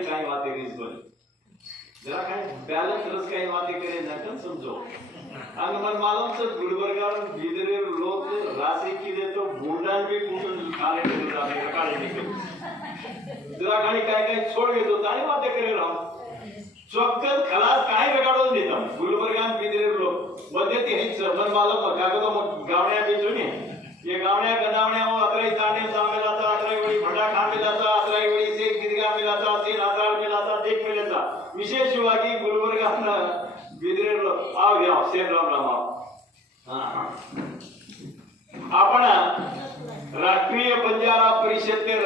करे काही बातें रीज बोले जरा काही बैलेंस रस काही बातें करे ना समझो आणि मन मालूम से गुलबर्गा बिदरे लोग राशि की दे तो बुंडान भी कुटुन खाले निकल काले निकल जरा काही काही छोड़ घेतो ताणी बातें करे राव चौक्कस खलास काय रगाडून देतात गुलबर्गान बिदरे लोग मध्ये ते हेच मन मालूम का तो गावण्या बेचो ने ये गावण्या गदावण्या वो अतराई तांडे सामे जाता अतराई वडी भंडा खामे जाता अतराई वडी से गिरगा में जाता से नाताळ में जाता देख में जाता विशेष हुआ कि गुलबर्गान बिदरे लोग आओ घ्या सेन राम राम आपण राष्ट्रीय बंजारा परिषदेर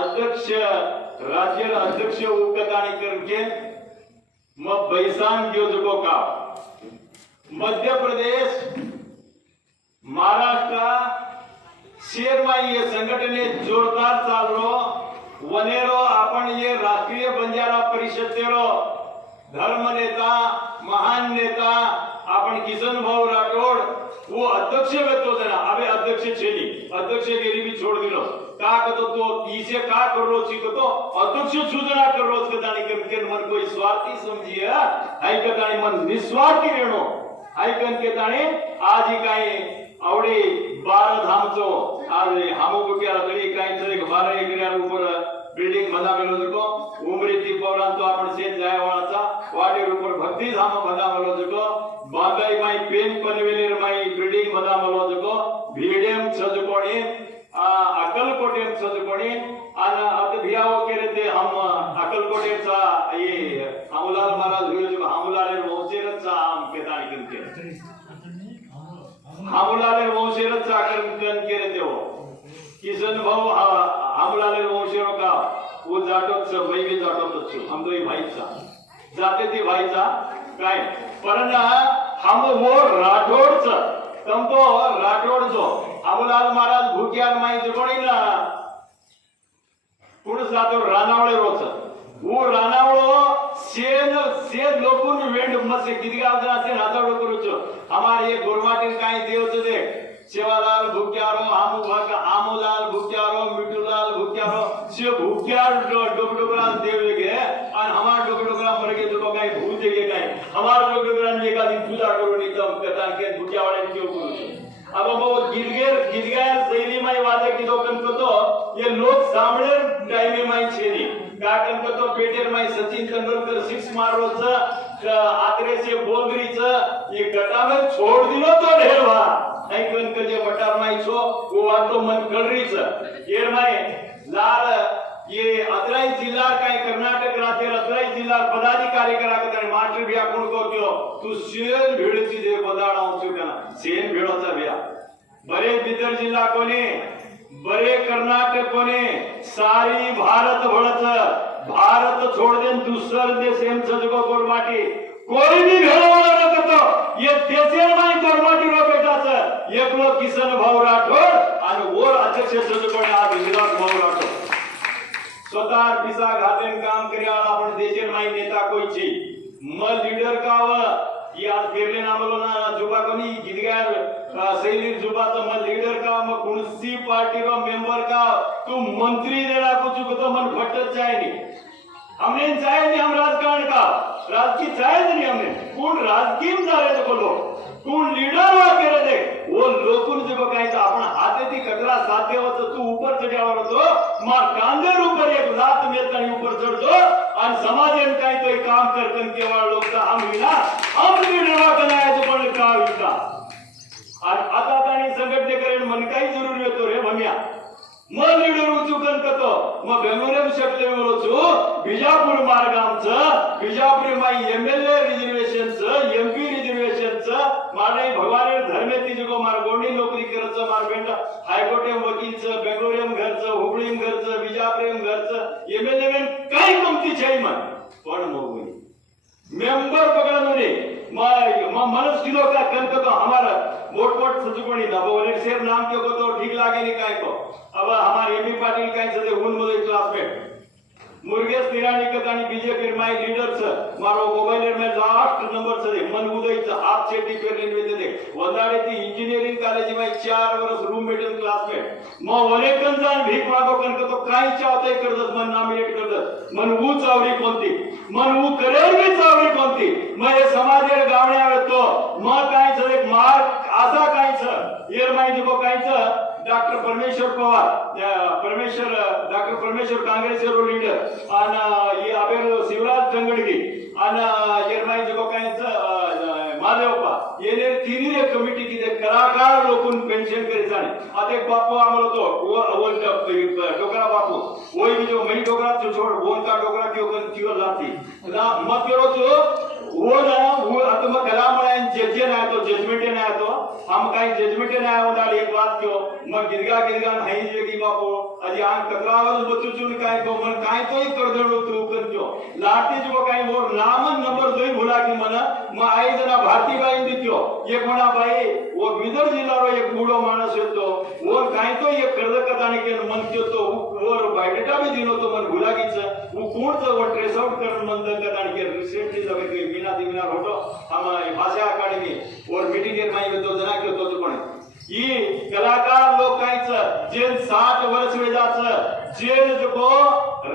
अध्यक्ष राज्य अध्यक्ष उपकतानी करके मग बैसाम योजको का मध्य प्रदेश महाराष्ट्र शेरमाई ये संघटने जोरदार चाललो वनेरो आपण ये राष्ट्रीय बंजारा परिषदेरो धर्म नेता महान नेता आपण किशन भाऊ राठोड वो अध्यक्ष वेतो जना अबे अध्यक्ष छेली अध्यक्ष गेली भी छोड़ दिलो का कतो तो तीसे का कर रो छी कतो अध्यक्ष सूचना कर रो कदानी करके मन कोई स्वार्थी समझिए हाई कदानी मन निस्वार्थी रेणो हाई कन के ताणे आज ही काय आवडे 12 धामचो आज हामो गुटिया तरी काय तरी 12 एकऱ्या ऊपर बिल्डिंग बनावेलो जको उमरीती पौरांतो आपण सेन जायवाळाचा वाडे ऊपर भक्ति धाम बनावेलो जको बागाई माई पेन पनवेलेर माई बिल्डिंग बनावेलो जको भीडेम सजकोणी अक्कलकोटेम सजकोणी आणि आता भियाव केले ते हम अक्कलकोटेचा ये हमलाल महाराज हुयो जो हमलाले वंशेरचा हम केतानी करते हमलाले वंशेरचा कन केले तेव किशन भाऊ हमलाले वंशेरो का वो जाटोच मैं भी जाटोच छु हम दोई भाईचा जाते ती भाईचा काय पण हम वो राठोडच तम तो राठोड जो हमलाल महाराज भूक्याल माई जकोणी ना पुढे जातो रानावळे रोच वो रानावळो सेन लोकून वेंड मसे किदगाव जाते नाताडो करूचो हमारे ये गोरमाटीन काय देवच दे शिवालाल भूक्यारो आमूलाल भूक्यारो मिठूलाल भूक्यारो से भूक्यार डोकडोकराल देव गे आणि हमार डोकडोकरा मरगे जो काय भूत गे काय हमार डोकडोकरान एका दिन पूजा करून इतम कथा के भूक्यावाळे क्यों करू अब वो गिरगार शैली में वादे की दोकन को तो ये लोग सामने टाइम में माई छेनी गाकन को तो पेटेर में सचिन तेंदुलकर 6 मारो छ आगरे से बोलगरी छ ये गटा में छोड़ दिलो तो ढेरवा नहीं कन के जे मटार माई छो वो वातो मन कळरी छ येर में लाल ये अतराई जिल्हा काय कर्नाटक राज्य अतराई जिल्हा पदाधिकारी करा के मास्टर बिया कोण को क्यो तू सेन भेळची जे बदाडाव छु कना सेन भेळोचा बिया बरे बिदर जिल्हा कोने बरे कर्नाटक कोने सारी भारत भळच भारत छोड़ देन दूसर देश एम सजगो गोरमाटी कोई भी भेळवला न करतो ये देशेर माई गोरमाटी रो बेटाच एकलो किशन भाऊ राठोड आणि वर अध्यक्ष सजगोने आज विराट भाऊ राठोड स्वतः पिसा घातेन काम कर्या आपण देशेर माई नेता कोई छी म लीडर काव या पेरले नामलो ना जुबा कोनी गिदगार शैली जुबाचा म लीडर का म कुणसी पार्टी रो मेंबर का तू मंत्री देला कुछ तो मन फटत जाए नहीं हमने चाहे नहीं हम राजकारण का राजकीय चाहे नहीं हमने कौन राजकीय जा रहे तो बोलो कौन लीडर वा करे देख वो लोकुन जो कायचा आपण हाते ती कचरा साध्य होतो तू ऊपर चढ्यावर होतो मार कांदेर ऊपर एक लात मेलता ऊपर चढतो आणि समाजन काय तो काम करतन केवळ लोकचा हम विना हम लीडर वा बनायचं पण का विका आणि आता ताणी संघटने करेन मन काही जरूर येतो रे भम्या म लीडर उचुकन कतो म बेंगलोरेम शब्द बोलतो बिजापूर मार्ग आमचं बिजापूर माई एमएलए रिजर्वेशनचं एमपी रिजर्वेशनचं माने भगवान धर्मेती जगो मार गोंडी नोकरी करचं मार बेंड हायकोर्ट वकीलचं बेंगलोरेम घरचं हुबळीम घरचं बिजापूरम घरचं एमएलए में काही कमती छै मन पण मोगुनी मेंबर पकड़नो रे मनस किलो का कन तो हमारा मोट मोट सचुकोणी दबोने शेर नाम के को तो ठीक लागे नहीं काय को अब हमारे एमपी पाटिल काय सदे उन मोदे क्लासमेट मुर्गेस निराणीकत आणि बीजेपी माय लीडर्स मारो मोबाइल में लास्ट नंबर से मन उदय आप चेटी पेरले वेते दे वंदाडे ती इंजिनियरिंग कॉलेज में 4 वर्ष रूममेट क्लासमेट म वनेकन जान भीक मागो कन तो काय चावते करदत मन नॉमिनेट करदत मन ऊ चावरी कोणती मन ऊ करेल बी चावरी कोणती म हे समाजेर गावणे आवे तो म काय छ एक मार्क असा काय छ येर माहिती को काय छ डॉक्टर परमेश्वर पवार डॉक्टर परमेश्वर काँग्रेस रो लीडर आणि ये आबेर शिवराज जंगडगी आणि येर माहिती को काय छ माधवप्पा येने तिनी कमिटी किती कलाकार लोकून पेन्शन करे जाणे आता एक बापू आम्हाला तो वर्ल्ड कप डोकरा बापू वही भी जो मई डोकरा तो छोड़ बोल का डोकरा क्यों जाती ना मत करो तो वो ना वो आता मग कला मला जज नाही तो जजमेंट नाही तो हम काही जजमेंट नाही होता एक बात क्यों मग गिरगा नाही जेगी बापू अजी आंग कतरावर बच्चू चुन काय को मन काय तो ही कर देणो तू कर क्यों लाटी जो काय वो नामन नंबर दोई भुला की मन मग आई जना भारती बाई दित्यो एक म्हणा बाई वो बिदर जिल्हारो एक बूढो माणस होतो वो काय तो एक कर्ज कथाने के मन क्यों तो वो बायोडेटा भी दिनो तो मन भुला कीच वो कोण तो वो ट्रेस आउट कर मन कथाने के रिसेंटली जब के बिना दिना होतो हम भाषा अकादमी और मीटिंग के माई तो जना क्यों तो पण ये कलाकार लोग कायच जे 7 वर्ष वे जाच जे जो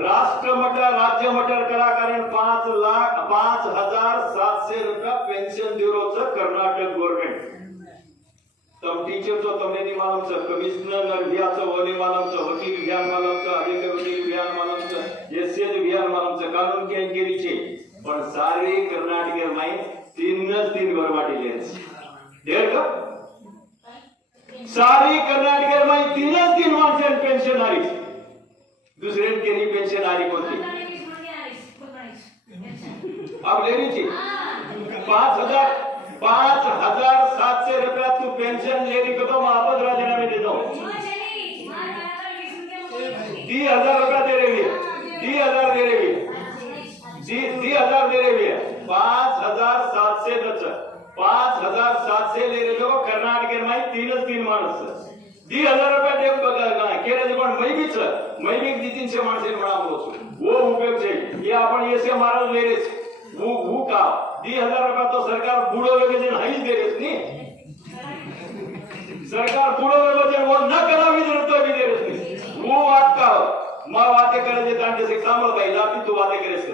राष्ट्र मटर राज्य मटर कलाकारण 5,0700 रुपया पेंशन दिरोच कर्नाटक गवर्नमेंट तम टीचर तो तमने नहीं मालूम छ कमिश्नर नरभियाच वने मालूम छ वकील ज्ञान मालूम छ अधिक वकील ज्ञान मालूम छ एसएज ज्ञान मालूम छ कानून के केली छे पण सारे कर्नाटक में 3 गवर्नमेंट लेस देर का सारी कर्नाटक में 3 माणसं पेन्शन आली दुसरे केली पेन्शन आली कोणती अब लेनी थी 5,700 रुपया तू पेंशन लेनी को तो वापस राजीनामे दे दो 30,000 रुपया दे रही है 30,000 दे रही है 30,000 दे रही है 5,700 दच 5,700 ले रहे हो कर्नाटक में 3 माणस 30,000 रुपया दे बघा केले पण मैं भी 300 माणसे म्हणा बोलतो वो उपयोग छे ये आपण ऐसे महाराज ले रे वो का 30,000 रुपया तो सरकार बूढ़ो वगैरह नहीं दे रही नहीं सरकार बूढ़ो वगैरह वो न करावी तो भी दे रही वो बात का मैं बातें करे जे तांडे से कामल भाई लापी तू बातें करे से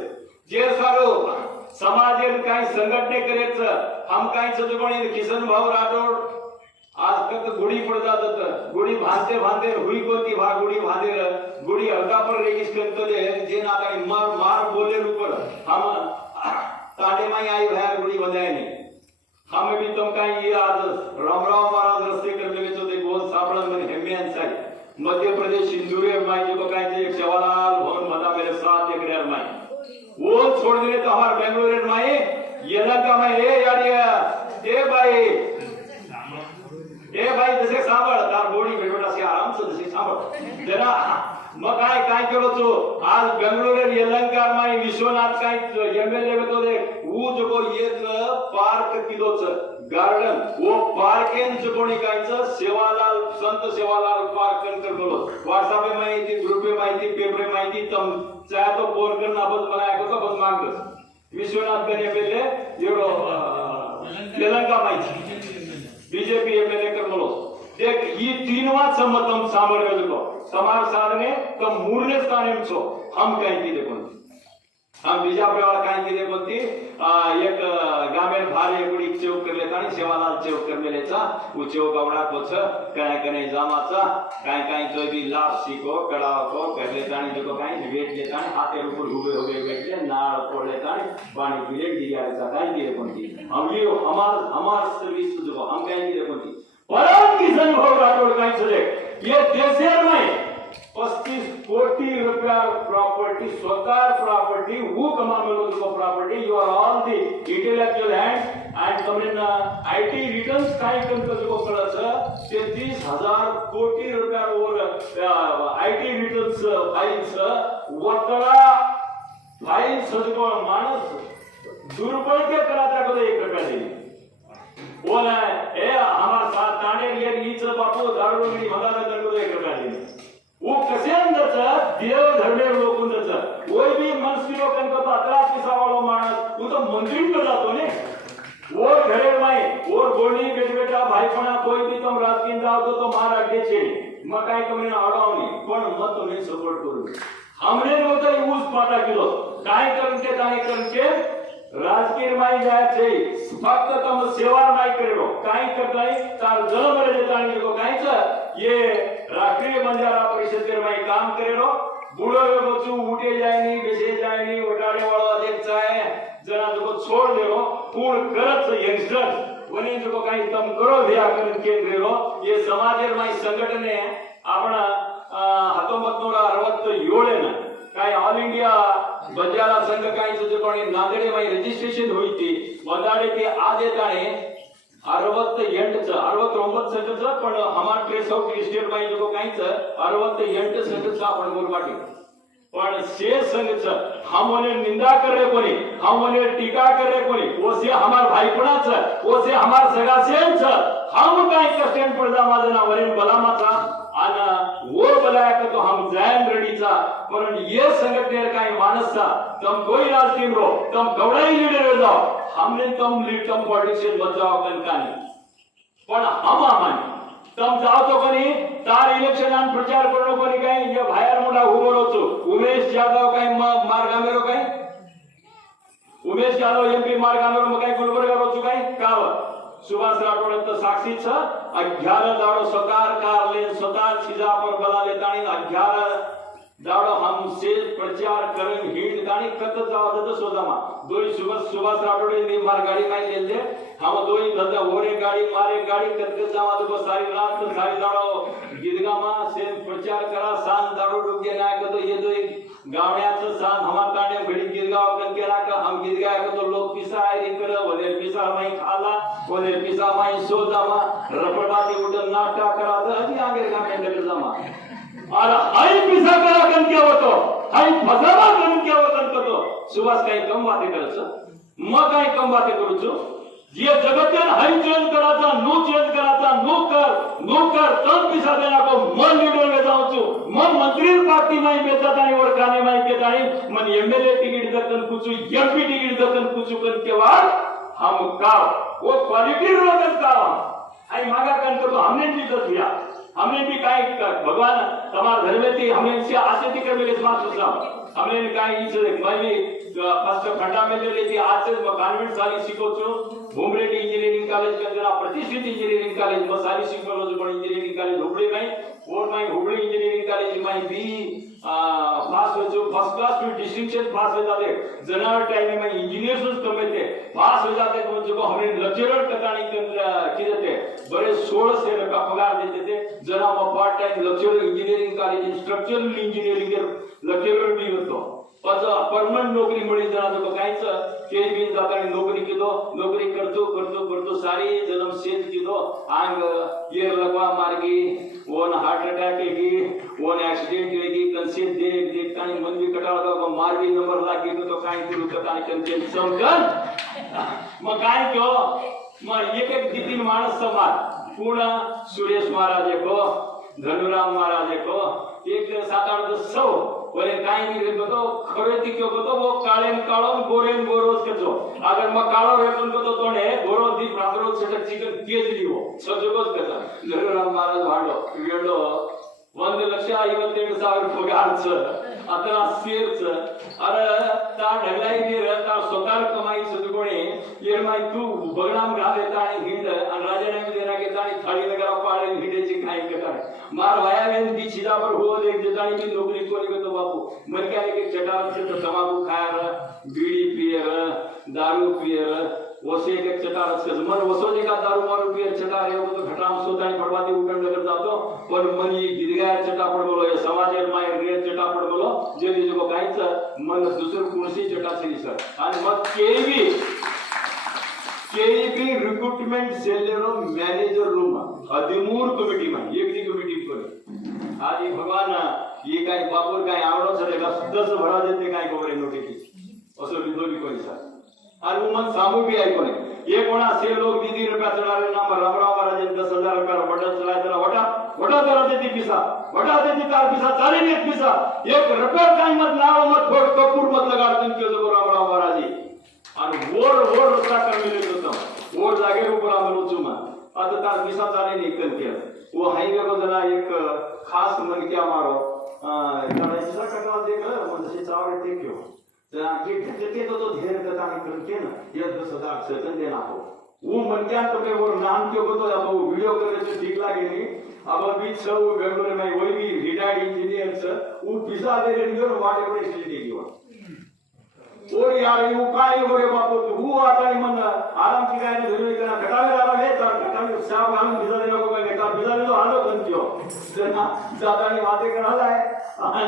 जे सारो समाजेर काही संघटने करेच हम काही सजकोणी किसन भाऊ राठोड आज तक गुड़ी पड़ जात गुड़ी भांते हुई कोती भा गुड़ी भांदे गुड़ी हल्का पर रेगिस करतो जे नाता मार बोले ऊपर हम तांडे में आई भैर गुड़ी बंधाय नहीं हमें भी तुम का ये आज राम महाराज रस्ते कर ले तो देख बोल साबळन में हेम्यान साई मध्य प्रदेश इंदूरे माई जो का एक जवाहरलाल भवन मदा मेरे साथ एक रेर माई वो छोड़ दे तो हमार बेंगलुरु माई ये ना का मैं ए यारिया ए भाई जैसे सांभळ तार बोडी बेटा से आराम से जैसे सांभळ जरा मग काय केलो तो आज बेंगलुरु यलंकार माई विश्वनाथ काय एमएलए में तो दे वो जो एक पार्क किलोच गार्डन वो पार्केन जो कोणी कायच संत सेवालाल पार्क कर बोलो व्हाट्सएप में माहिती ग्रुप में माहिती पेपर में माहिती तम चाहे तो फोन करना बस बनाया को बस मांगस विश्वनाथ कने एमएलए येरो यलंका माहिती बीजेपी एमएलए कर बोलो देख ये 3वां सम्मतम सामर्थ्य को समाज सारने तो मूरने स्थाने में छो हम कहीं की देखो हम बीजापुर काय केले कोणती एक गामेर भार एकुडी चौक कर लेता आणि सेवालाल चौक कर लेचा उ चौक आवडा कोच काय कने जामाचा काय जो भी लाभ सीको कड़ाव को कर लेता आणि जो काय वेट लेता आणि हाते ऊपर उभे हो गए बैठले नाळ फोड़ लेता आणि पानी पीले दियाचा काय केले कोणती हम ये हमार सर्विस जो हम काय केले कोणती परम किसन भाऊ राठोड काय चले ये देशेर में 35 कोटी रुपया प्रॉपर्टी स्वतः प्रॉपर्टी वो कमामेलो जो property you are all the intellectual and कमिन आईटी रिटर्न्स काय करतो जो कळस 33,000 कोटी रुपया और आईटी रिटर्न्स फाइल्स वतला फाइल्स जो मानस दुर्बळके कराता को एक प्रकार बोला ए हमार साथ ताणे ये नीच बापू दारू मी मला दंड एक प्रकार वो कसे अंदरचा देव धर्मे लोकूनचा कोई भी मनसी लोगन को तो अतरा किसा वाला मानस वो तो मंत्री को जातो ने वो घरे में और गोली बेटा भाई पणा कोई भी तुम राजकीय जाओ तो मार आगे छे मग काय कमी अडवणी पण मत तुम्ही सपोर्ट करू हमने होता यूज पाटा किलो काय करते काय करते राजकीय माई जाय छे फक्त तुम सेवा नाही करेलो काय करताय तार जन्म रे देतानी को कायच ये राष्ट्रीय बंजारा परिषद के माई काम करेलो बुढ़ो बच्चू उठे जायनी बेसे जायनी उठाने वाला अध्यक्ष है जना जो छोड़ देलो पूर्ण करत यंगस्टर्स वने जो काही तम करो दिया कर केंद्रेलो ये समाजेर माई संघटने आपण 1967 ना काय ऑल इंडिया बंजारा संघ काही जो कोणी नांदेडे माई रजिस्ट्रेशन होई ती वदाडे ते आज येताने 68 संघच पण हमार ट्रेस आउट स्टेट माई जो काहीच 68 संघच आपण गुरबाटी पण से संघच हमने निंदा कर रहे कोनी हमने टीका कर रहे कोनी वो से हमार भाईपणाच वो से हमार सगासेंच हम काय कष्टन पडदा माझा ना वरील बलामाचा आणि वो बलाया तो हम जायन रेडीचा पण ये संघटनेर काय मानसचा तम कोई राजकीय रो तम गवडाई लीडर हो जाओ हमने तम लीड तम पॉलिटिशियन मत जाओ कनकानी पण हम आमानी तम जाओ तो कोनी तार इलेक्शन आन प्रचार करणो कोनी काय ये बाहेर मोठा उभो रोचो उमेश यादव काय मार्गामेरो काय उमेश यादव एमपी मार्गामेरो मग काय गुलबर्गा रोचो काय काव सुभाष राठोड तर साक्षीच 11 दाडो सकार कारले स्वतः छिजापर बलाले ताणी 11 दाडो हमसे प्रचार करून हिंड ताणी कत जाव दत सोजामा दोई सुभाष राठोड ने मार गाडी माई लेले हम दोई धंदा ओरे गाडी मारे गाडी कत जावा तो सारी रात सारी दाडो गिदगामा से प्रचार करा सान दाडो डुगे ना कतो ये दोई गावण्याचं सान हमार ताणे घडी गिदगाव कन केला का हम गिदगा कतो लोक पिसा आहे कर वले पिसा माई खाला वले पिसा माई सोजामा रपडाती उड नाटा करा तर अति आगे का मेंडल जमा और हाई पिसा करा कन क्या होतो हाई फसावा कन क्या होतो कतो सुभाष काही कम बाते करच मग काही कम बाते करूचो जे जगतन हाई चेंज कराचा नो चेंज कराचा नो कर तन पिसा देना को मन लीडर में जाऊचो मन मंत्री पार्टी माई बेचातानी और खाने माई केतानी मन एमएलए टिकट दतन कुछ एमपी टिकट दतन कुछ कन के बाद हम का वो क्वालिटी रोकन का आई मागा कन तो हमने भी तो दिया हमने भी काय भगवान तमार धर्म थी हमने से आसे थी कर मेरे बात सुना हमने काय इस मैं फर्स्ट फंडामेंटल थी आज से कॉन्वेंट साली सीखो छो भूमरेड्डी इंजीनियरिंग कॉलेज के अंदर प्रतिष्ठित इंजीनियरिंग कॉलेज में साली सीखलो जो इंजीनियरिंग कॉलेज हुबली में और मैं हुबली इंजीनियरिंग कॉलेज में बी पास हो जो फर्स्ट क्लास में डिस्टिंक्शन पास हो जाते जनरल टाइम में इंजीनियर्स कमे थे पास हो जाते तो जो हमें लेक्चरर कतानी की देते बड़े 16 से का पगार देते थे जरा मैं part time lecturer engineering college structural engineering lecturer भी होतो पण परमनंट नोकरी मिळी जरा जो कायच केज बिन जातानी नोकरी केलो नोकरी करतो सारी जन्म सेज केलो आंग ये लगवा मार्गी ओन हार्ट अटॅक की ओन एक्सीडेंट की कंसेंट देखतानी मन भी कटाळा को मार्गी नंबर लागी तो काय करू कतानी कंसेंट समकन मग काय क्यो मग एक दिन माणस समाज पूर्ण सुरेश महाराज को धनुराम महाराज को एक 7-8 सौ बोले काय नहीं रे तो खरे ती क्यों तो वो काळेन काळो गोरेन गोरोस केचो अगर म काळो रेतून तो तोने गोरो दी प्रादरो सेट चिकन केज लिवो सजगोस कसा धनुराम महाराज वाडो वेळो 1,52,000 पगारच आता सेरच अरे ता ढगलाई नी रहता स्वतः कमाई सजगोणे ये माई तू बगडाम घाले ताणी हिंड आणि राजाने देना के ताणी थाळी नगरा पाळे हिंडेची काय कटाय मार वायावेन दी छिदा पर हो देख देताणी की नोकरी कोणी करतो बापू मन क्या एक चटार से तो तंबाकू खायर बीड़ी पियर दारू पियर वसे एक चटार से मन वसो जे का दारू मारू पियर चटार हे तो घटाम सोताणी पडवाती उठण लगत जातो पण मन ये गिरगाय चटापड बोलो या समाजेर माय रे चटापड बोलो जे जे को कायच मन दुसर कोणसी चटा से सर आणि मग केबी रिक्रूटमेंट सेलरो मैनेजर रूम 13 कमिटी में एक दी कमिटी पर आज भगवान ये काय बापूर काय आवडो सर का 10 भरा देते काय खबर नोटिस असो लिदोली कोणी सर आणि मन सामू भी ऐको नाही ये कोणा से लोग दीदी रुपया चढ़ावे नाम राम राम महाराज 10,000 रुपया बड़ा चलाए तेरा वटा वटा तेरा देती पिसा वटा देती तार पिसा चाले नहीं पिसा एक रुपया काही मत नाव मत फोड़ कपूर मत लगा तुम क्यों जो राम राम महाराज जी आणि वोर रस्ता कमी होता वोर जागे ऊपर आम्हाला उचुमा आता तार पिसा चाले नहीं कर वो हाईवे को जरा एक खास मन क्या मारो ऐसा कटा देख म्हणजे चावले ते क्यों जे तो धीर कथा निकल के ना ये 10,000 सेकंड देना हो वो मन क्या तो के वो नाम क्यों को तो अब वो वीडियो करने से ठीक लगे नहीं अब बीच से वो बेंगलोर में वही भी रिटायर्ड इंजीनियर से वो पिसा दे रहे हैं वाटे पर इसलिए देगी वो और यार वो काय हो रे बापू वो आता है मन आराम की गाय ने धुरी करना घटावे वाला है तर घटावे साहब हम पिसा देने को मैं कहता पिसा दे तो हालो बन क्यों ज्यादा नहीं बातें करना है